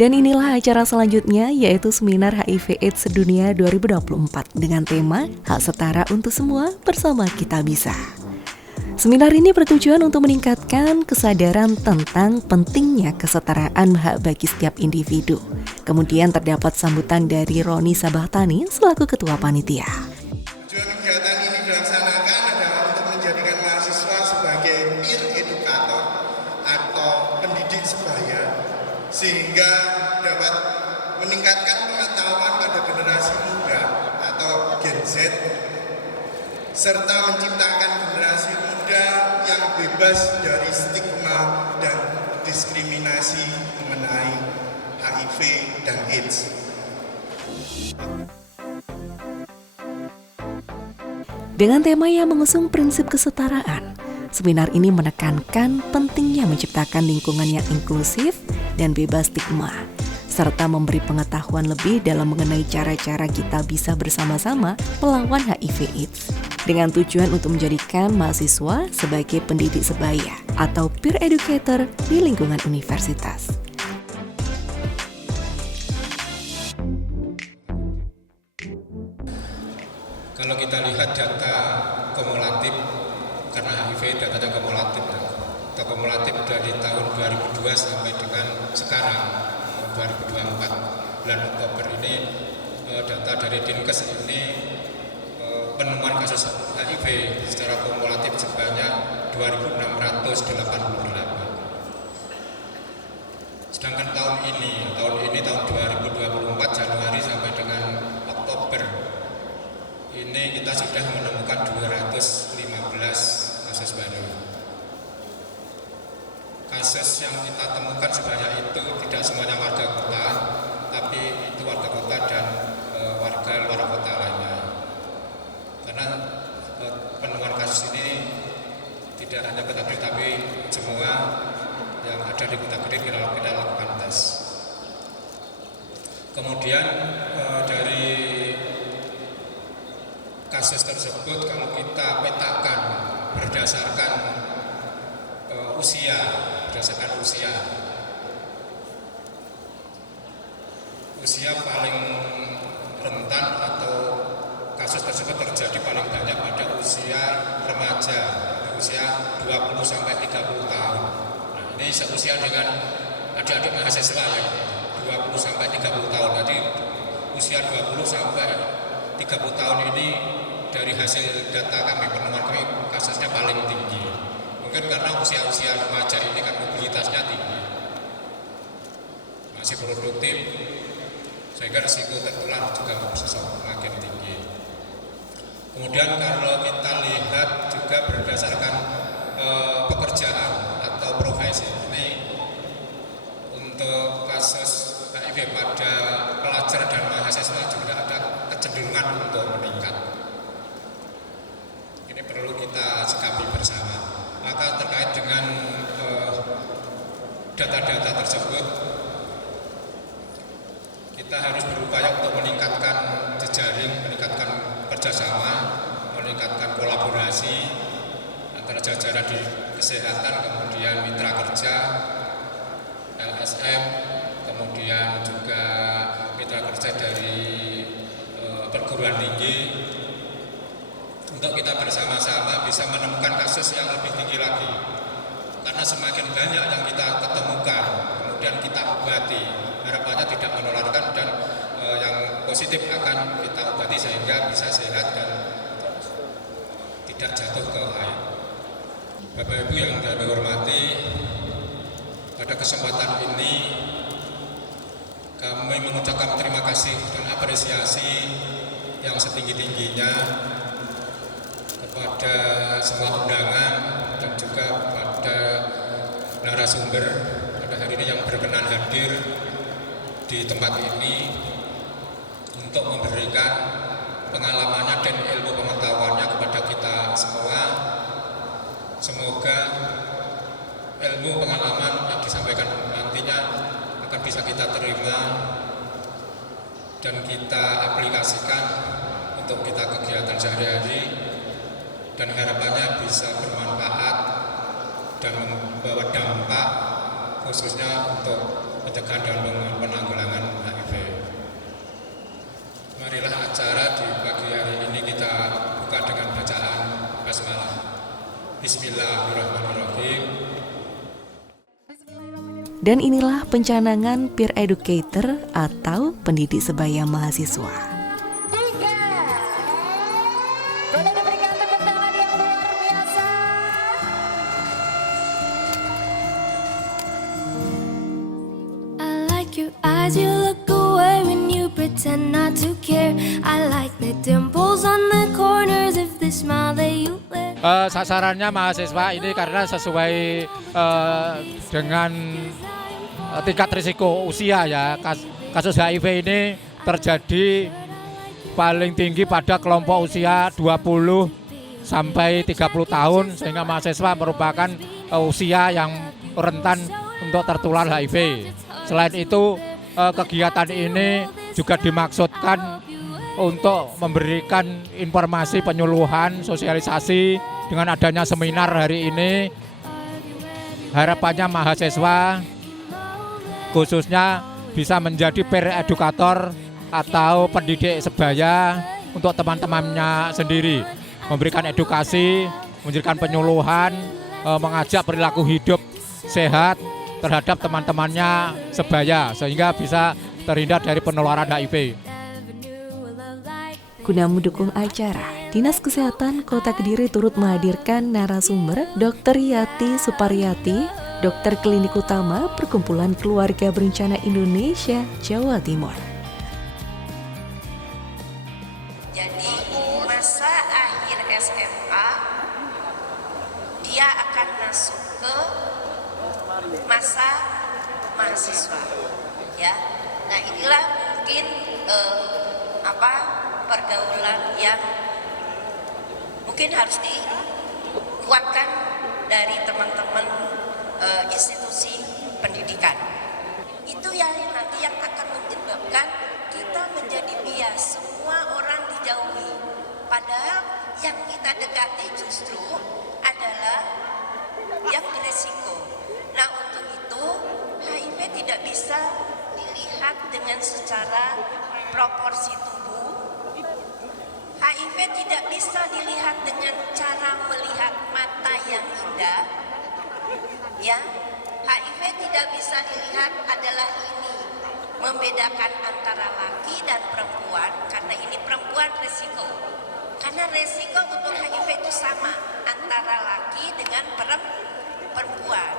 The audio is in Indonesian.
Dan inilah acara selanjutnya, yaitu Seminar HIV/AIDS Sedunia 2024 dengan tema Hak Setara untuk Semua Bersama Kita Bisa. Seminar ini bertujuan untuk meningkatkan kesadaran tentang pentingnya kesetaraan hak bagi setiap individu. Kemudian terdapat sambutan dari Roni Sabahtani selaku Ketua Panitia. Tujuan kegiatan ini dilaksanakan adalah untuk menjadikan mahasiswa sebagai peer educator atau pendidik sebaya, sehingga dapat meningkatkan pengetahuan pada generasi muda atau Gen Z, serta menciptakan generasi muda yang bebas dari stigma dan diskriminasi mengenai HIV dan AIDS. Dengan tema yang mengusung prinsip kesetaraan, seminar ini menekankan pentingnya menciptakan lingkungan yang inklusif dan bebas stigma, serta memberi pengetahuan lebih dalam mengenai cara-cara kita bisa bersama-sama melawan HIV/AIDS, dengan tujuan untuk menjadikan mahasiswa sebagai pendidik sebaya atau peer educator di lingkungan universitas. Kalau kita lihat data kumulatif, karena HIV datanya kumulatif, data kumulatif dari tahun 2002 sampai dengan sekarang 2024 bulan Oktober ini, data dari Dinkes ini penemuan kasus HIV secara kumulatif sebanyak 2.688. Sedangkan tahun ini tahun 2024 Januari sampai dengan Oktober ini kita sudah menemukan 215 kasus baru. Kasus yang kita temukan sebanyak itu tidak semuanya warga kota, tapi itu warga kota dan warga luar kota lainnya. Karena penemuan kasus ini tidak hanya Kota Kediri, tapi semua yang ada di Kota Kediri kita lakukan tes. Kemudian dari kasus tersebut kalau kita petakan berdasarkan usia paling rentan atau kasus tersebut terjadi paling banyak pada usia remaja, usia 20 sampai 30 tahun. Nah, ini seusia dengan adik-adik mahasiswa ya, 20 sampai 30 tahun. Jadi usia 20 sampai 30 tahun ini dari hasil data kami, penemuan kami, kasusnya paling tinggi. Mungkin karena usia-usia remaja ini kan mobilitasnya tinggi, masih produktif, sehingga risiko tertular juga semakin tinggi. Kemudian kalau kita lihat juga berdasarkan pekerjaan atau profesi, ini untuk kasus HIV pada pelajar dan mahasiswa juga ada kecenderungan untuk meningkat. Ini perlu kita sikapi bersama. Maka terkait dengan data-data tersebut, kita harus berupaya untuk meningkatkan jejaring, meningkatkan kerjasama, meningkatkan kolaborasi antara jajaran di kesehatan, kemudian mitra kerja, LSM, kemudian juga mitra kerja dari perguruan tinggi, untuk kita bersama-sama bisa menemukan kasus yang lebih tinggi lagi. Karena semakin banyak yang kita ketemukan, kemudian kita obati, harapannya tidak menularkan dan yang positif akan kita obati sehingga bisa sehat dan tidak jatuh ke air. Bapak Ibu yang kami hormati, pada kesempatan ini kami mengucapkan terima kasih dan apresiasi yang setinggi-tingginya kepada semua undangan dan juga pada narasumber pada hari ini yang berkenan hadir di tempat ini untuk memberikan pengalamannya dan ilmu pengetahuannya kepada kita semua. Semoga ilmu pengalaman yang disampaikan nantinya akan bisa kita terima dan kita aplikasikan untuk kita kegiatan sehari-hari, dan harapannya bisa bermanfaat dan membawa dampak khususnya untuk pencegahan dan penanggulangan HIV. Marilah acara di pagi hari ini kita buka dengan bacaan basmalah. Bismillahirrahmanirrahim. Dan inilah pencanangan peer educator atau pendidik sebaya mahasiswa. Boleh diberikan tepuk tangan yang luar biasa. I like your eyes, you look away when you pretend not to care. I like the dimples on the corners of the smile that you wear. Sasarannya mahasiswa ini karena sesuai dengan tingkat risiko usia ya. Kasus HIV ini terjadi paling tinggi pada kelompok usia 20 sampai 30 tahun sehingga mahasiswa merupakan usia yang rentan untuk tertular HIV. Selain itu kegiatan ini juga dimaksudkan untuk memberikan informasi penyuluhan, sosialisasi dengan adanya seminar hari ini. Harapannya mahasiswa khususnya bisa menjadi peer educator atau pendidik sebaya untuk teman-temannya sendiri. Memberikan edukasi, memberikan penyuluhan, mengajak perilaku hidup sehat terhadap teman-temannya sebaya sehingga bisa terhindar dari penularan HIV. Guna mendukung acara, Dinas Kesehatan Kota Kediri turut menghadirkan narasumber Dr. Yati Suparyati, dokter klinik utama Perkumpulan Keluarga Berencana Indonesia, Jawa Timur. Jadi masa akhir SMA dia akan masuk ke masa mahasiswa, ya. Nah inilah mungkin pergaulan yang mungkin harus dikuatkan dari teman-teman institusi pendidikan. Itu yang nanti yang akan menyebabkan kita menjadi bias, semua orang dijauhi. Padahal yang kita dekati justru adalah yang beresiko. Nah untuk itu HIV tidak bisa dilihat dengan secara proporsi tubuh. HIV tidak bisa dilihat dengan cara melihat mata yang indah. Ya, HIV tidak bisa dilihat adalah ini membedakan antara laki dan perempuan karena ini perempuan resiko. Karena resiko untuk HIV itu sama antara laki dengan perempuan.